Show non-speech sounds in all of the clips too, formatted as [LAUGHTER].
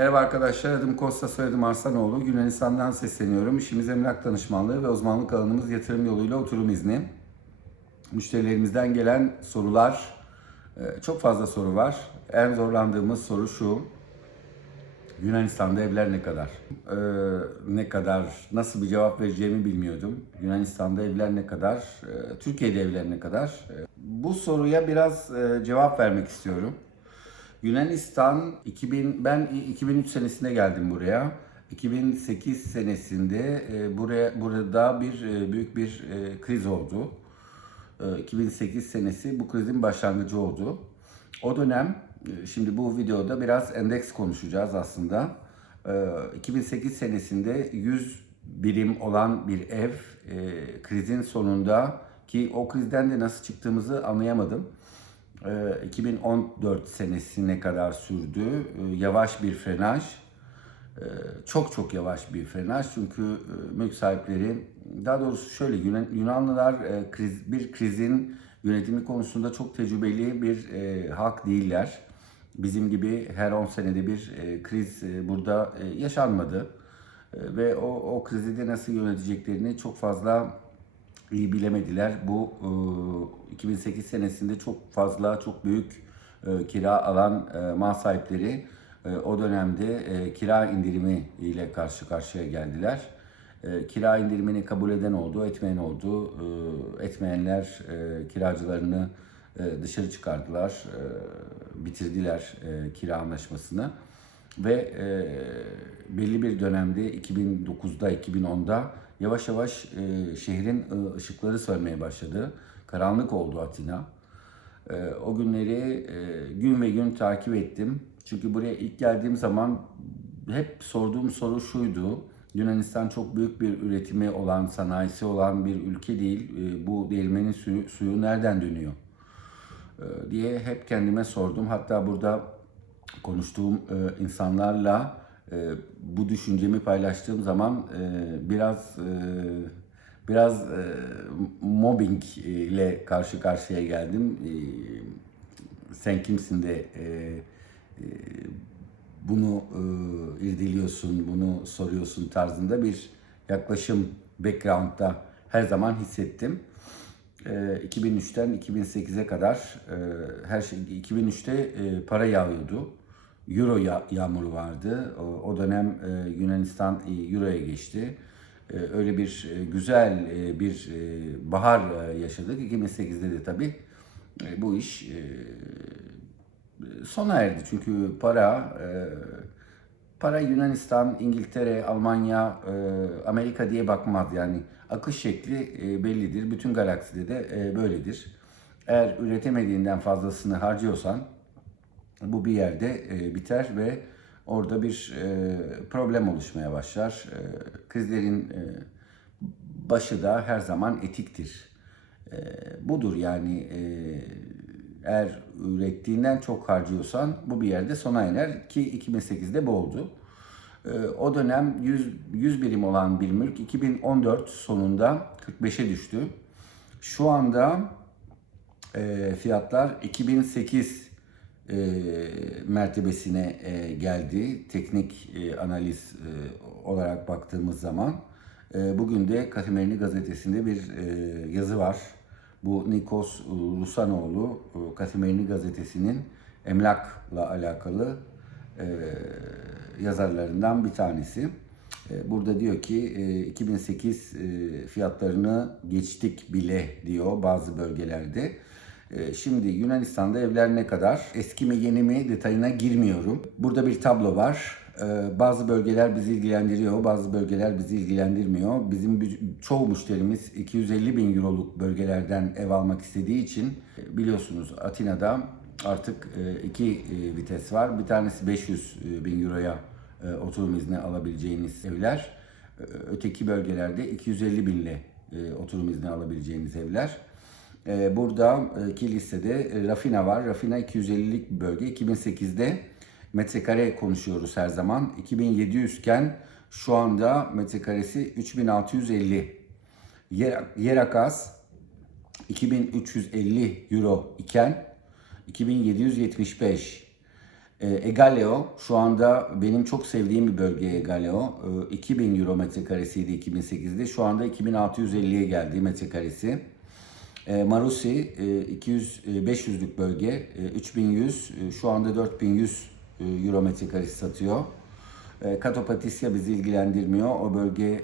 Merhaba arkadaşlar, adım Kosta, soyadım Arslanoğlu. Yunanistan'dan sesleniyorum. İşimiz emlak danışmanlığı ve uzmanlık alanımız yatırım yoluyla oturum izni. Müşterilerimizden gelen sorular, e, çok fazla soru var. En zorlandığımız soru şu. Yunanistan'da evler ne kadar? Ee, ne kadar, nasıl bir cevap vereceğimi bilmiyordum. Yunanistan'da evler ne kadar? Ee, Türkiye'de evler ne kadar? Ee, bu soruya biraz e, cevap vermek istiyorum. Yunanistan 2000 ben 2003 senesinde geldim buraya. 2008 senesinde e, buraya burada bir e, büyük bir e, kriz oldu. E, 2008 senesi bu krizin başlangıcı oldu. O dönem e, şimdi bu videoda biraz endeks konuşacağız aslında. E, 2008 senesinde 100 birim olan bir ev e, krizin sonunda ki o krizden de nasıl çıktığımızı anlayamadım. E, 2014 senesine kadar sürdü. E, Yavaş bir frenaj. E, Çok çok yavaş bir frenaj çünkü e, mülk sahipleri daha doğrusu şöyle Yunan- Yunanlılar e, bir krizin yönetimi konusunda çok tecrübeli bir e, halk değiller. Bizim gibi her 10 senede bir kriz burada yaşanmadı. Ve o, o krizi de nasıl yöneteceklerini çok fazla iyi bilemediler. Bu e, 2008 senesinde çok fazla, çok büyük e, kira alan e, mal sahipleri e, o dönemde e, kira indirimi ile karşı karşıya geldiler. E, kira indirimini kabul eden oldu, etmeyen oldu. E, etmeyenler e, kiracılarını e, dışarı çıkardılar, e, bitirdiler e, kira anlaşmasını ve e, belli bir dönemde 2009'da 2010'da yavaş yavaş e, şehrin e, ışıkları sönmeye başladı. Karanlık oldu Atina. E, o günleri e, gün ve gün takip ettim. Çünkü buraya ilk geldiğim zaman hep sorduğum soru şuydu. Yunanistan çok büyük bir üretimi olan, sanayisi olan bir ülke değil. E, bu değirmenin suyu, suyu nereden dönüyor? E, diye hep kendime sordum. Hatta burada konuştuğum e, insanlarla e, bu düşüncemi paylaştığım zaman e, biraz e, biraz e, mobbing ile karşı karşıya geldim. E, sen kimsin de e, e, bunu e, irdeliyorsun, bunu soruyorsun tarzında bir yaklaşım background'da her zaman hissettim. E, 2003'ten 2008'e kadar e, her şey 2003'te e, para yağıyordu. Euro ya- yağmuru vardı. O, o dönem e, Yunanistan e, Euro'ya geçti. E, öyle bir e, güzel e, bir e, bahar e, yaşadık. 2008'de de tabii e, bu iş e, sona erdi. Çünkü para e, para Yunanistan, İngiltere, Almanya, e, Amerika diye bakmaz yani. Akış şekli e, bellidir. Bütün galakside de e, böyledir. Eğer üretemediğinden fazlasını harcıyorsan bu bir yerde e, biter ve orada bir e, problem oluşmaya başlar. E, krizlerin e, başı da her zaman etiktir. E, budur yani e, eğer ürettiğinden çok harcıyorsan bu bir yerde sona iner ki 2008'de bu oldu. E, o dönem 100, 100 birim olan bir mülk 2014 sonunda 45'e düştü. Şu anda e, fiyatlar 2008 e, mertebesine e, geldi. Teknik e, analiz e, olarak baktığımız zaman. E, bugün de Katimerini gazetesinde bir e, yazı var. Bu Nikos Rusanoğlu e, Katimerini gazetesinin emlakla alakalı e, yazarlarından bir tanesi. E, Burada diyor ki e, 2008 e, fiyatlarını geçtik bile diyor bazı bölgelerde. E, Şimdi Yunanistan'da evler ne kadar? Eski mi yeni mi detayına girmiyorum. Burada bir tablo var. E, Bazı bölgeler bizi ilgilendiriyor, bazı bölgeler bizi ilgilendirmiyor. Bizim çoğu müşterimiz 250 bin euroluk bölgelerden ev almak istediği için e, biliyorsunuz Atina'da artık e, iki e, vites var. Bir tanesi 500 bin euroya oturum izni alabileceğiniz evler. E, Öteki bölgelerde 250 binle oturum izni alabileceğiniz evler. E, Burada e, ki listede e, Rafina var. Rafina 250'lik bir bölge. 2008'de metrekare konuşuyoruz her zaman. 2700 iken şu anda metrekaresi 3650. Yer, Yerakas 2350 euro iken 2775. E, Egaleo şu anda benim çok sevdiğim bir bölge Egaleo. E, 2000 euro metrekaresiydi 2008'de. Şu anda 2650'ye geldi metrekaresi. E, Marusi e, 200 e, 500'lük bölge e, 3100 e, şu anda 4100 e, euro metrekaresi satıyor. E, Kato Patisya bizi ilgilendirmiyor. O bölge e,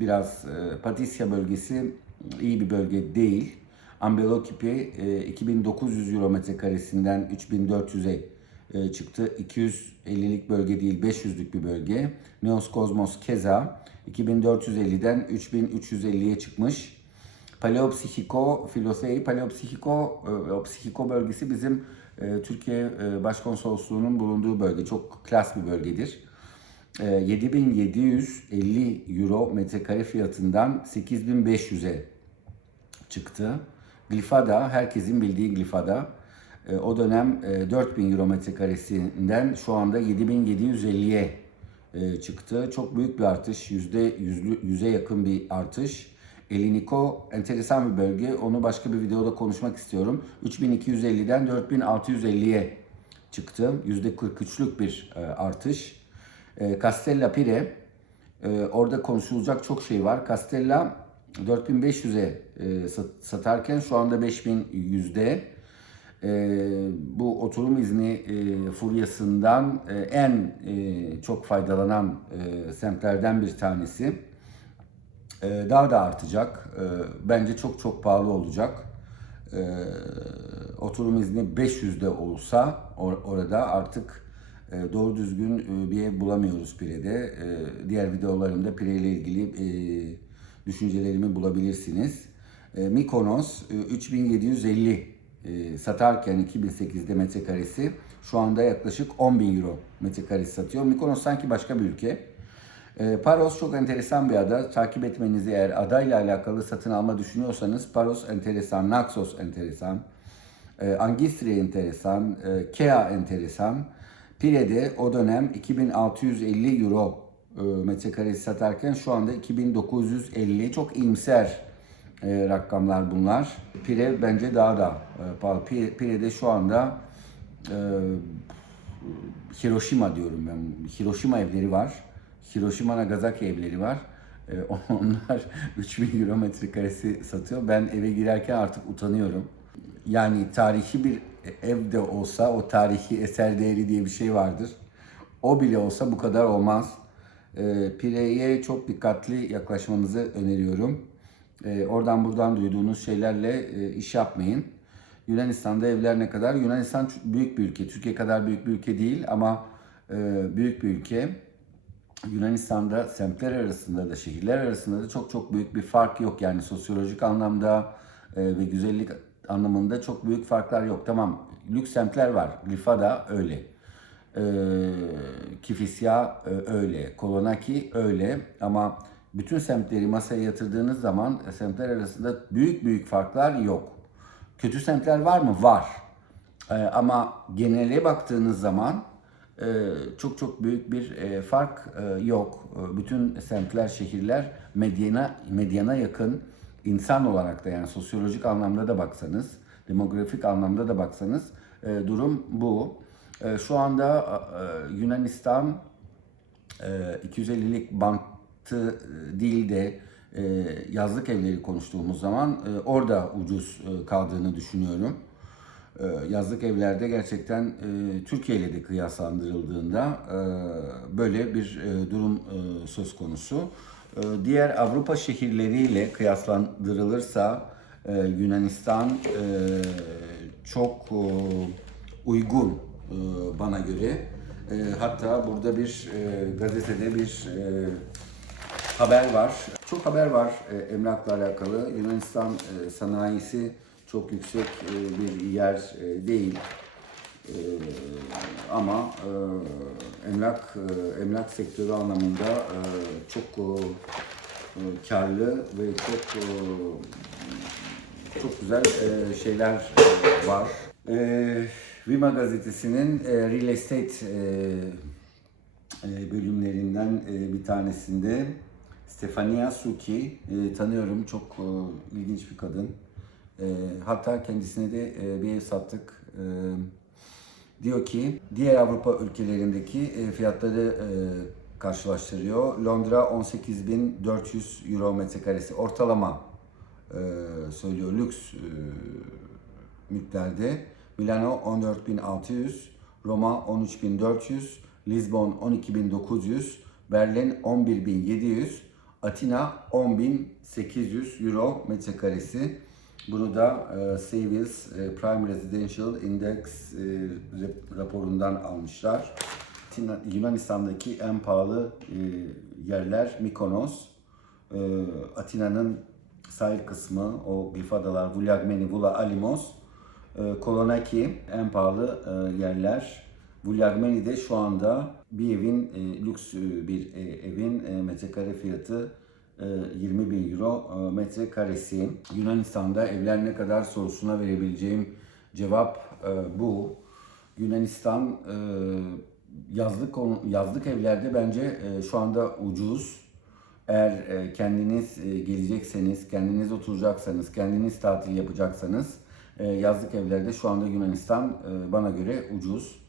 biraz e, Patisya bölgesi iyi bir bölge değil. Ambelokipi e, 2900 euro metrekaresinden 3400'e e, çıktı. 250'lik bölge değil 500'lük bir bölge. Neos Kosmos keza 2450'den 3350'ye çıkmış. Paleopsihiko Filosei, Paleopsihiko, e, o psihiko bölgesi bizim e, Türkiye e, Başkonsolosluğu'nun bulunduğu bölge. Çok klas bir bölgedir. E, 7750 euro metrekare fiyatından 8500'e çıktı. Glifada, herkesin bildiği Glifada. E, o dönem e, 4000 euro metrekaresinden şu anda 7750'ye e, çıktı. Çok büyük bir artış, yüzde yüzlü- yüze yakın bir artış. Eliniko enteresan bir bölge. Onu başka bir videoda konuşmak istiyorum. 3250'den 4650'ye çıktı. Yüzde 43'lük bir e, artış. E, Castella Pire, e, orada konuşulacak çok şey var. Castella 4500'e e, sat- satarken şu anda 5100'de. E, bu oturum izni e, furyasından e, en e, çok faydalanan e, semtlerden bir tanesi. E, daha da artacak. E, bence çok çok pahalı olacak. E, oturum izni 500'de olsa or- orada artık e, doğru düzgün e, bir ev bulamıyoruz Pire'de. Diğer videolarımda Pire ile ilgili e, düşüncelerimi bulabilirsiniz. Mikonos e, 3750 e, satarken 2008'de metrekaresi şu anda yaklaşık 10.000 euro metrekaresi satıyor. Mikonos sanki başka bir ülke. E, Paros çok enteresan bir ada. Takip etmenizi eğer adayla alakalı satın alma düşünüyorsanız Paros enteresan, Naxos enteresan, e, Angistri enteresan, e, Kea enteresan. Pire'de o dönem 2650 euro e, metrekaresi satarken şu anda 2950 çok iyimser e, rakamlar bunlar. Pire bence daha da e, pahalı. Pire- Pire'de şu anda e, Hiroşima diyorum ben. Hiroşima evleri var. Hiroşima Nagasaki evleri var. E, [LAUGHS] onlar 3000 euro metrekaresi satıyor. Ben eve girerken artık utanıyorum. Yani tarihi bir ev de olsa o tarihi eser değeri diye bir şey vardır. O bile olsa bu kadar olmaz. E, Pire'ye çok dikkatli yaklaşmanızı öneriyorum. E, oradan buradan duyduğunuz şeylerle e, iş yapmayın. Yunanistan'da evler ne kadar? Yunanistan büyük bir ülke. Türkiye kadar büyük bir ülke değil ama e, büyük bir ülke. Yunanistan'da semtler arasında da şehirler arasında da çok çok büyük bir fark yok. Yani sosyolojik anlamda e, ve güzellik anlamında çok büyük farklar yok. Tamam lüks semtler var. Lifada öyle. E, Kifisya e, öyle. Kolonaki öyle. Ama bütün semtleri masaya yatırdığınız zaman e, semtler arasında büyük büyük farklar yok. Kötü semtler var mı? Var. Ama genele baktığınız zaman çok çok büyük bir e, fark e, yok. E, bütün semtler, şehirler medyana medyana yakın insan olarak da yani sosyolojik anlamda da baksanız, demografik anlamda da baksanız e, durum bu. Şu anda Yunanistan e, 250'lik bantı değil de yazlık evleri konuştuğumuz zaman orada ucuz kaldığını düşünüyorum. E, yazlık evlerde gerçekten e, Türkiye ile de kıyaslandırıldığında e, böyle bir e, durum söz konusu. Diğer Avrupa şehirleriyle kıyaslandırılırsa Yunanistan çok uygun bana göre. Hatta burada bir gazetede bir haber var. Çok haber var emlakla alakalı. Yunanistan sanayisi çok yüksek e, bir yer e, değil. E, ama emlak emlak sektörü anlamında çok karlı ve çok çok güzel şeyler var. Vima gazetesinin Real Estate bölümlerinden bir tanesinde Stefania Suki tanıyorum çok ilginç bir kadın. E, hatta kendisine de e, bir ev sattık. E, Diyor ki diğer Avrupa ülkelerindeki e, fiyatları e, karşılaştırıyor. Londra 18.400 euro metrekaresi ortalama e, söylüyor lüks e, mülklerde. Milano 14.600, Roma 13.400, Lisbon 12.900, Berlin 11.700, Atina 10.800 euro metrekaresi. Bunu da e, Savills e, Prime Residential Index e, rap- raporundan almışlar. Yunanistan'daki en pahalı e, yerler Mykonos, e, Atina'nın sahil kısmı, o Glifadalar, Vuliagmeni, Vula, Alimos, e, Kolonaki en pahalı e, yerler. Vuliagmeni'de şu anda bir evin, e, lüks e, bir e, evin e, metrekare fiyatı 20 bin euro e, metrekaresi. Yunanistan'da evler ne kadar sorusuna verebileceğim cevap e, bu. Yunanistan e, yazlık yazlık evlerde bence şu anda ucuz. Eğer kendiniz gelecekseniz, kendiniz oturacaksanız, kendiniz tatil yapacaksanız yazlık evlerde şu anda Yunanistan bana göre ucuz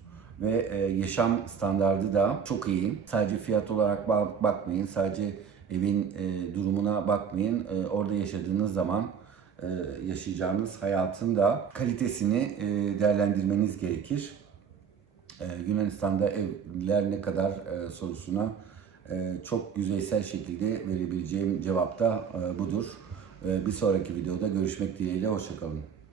ve yaşam standardı da çok iyi. Sadece fiyat olarak bak- bakmayın, sadece evin e, durumuna bakmayın. E, orada yaşadığınız zaman e, yaşayacağınız hayatın da kalitesini e, değerlendirmeniz gerekir. Ee, Yunanistan'da evler ne kadar e, sorusuna e, çok yüzeysel şekilde verebileceğim cevap da e, budur. E, bir sonraki videoda görüşmek dileğiyle, hoşçakalın.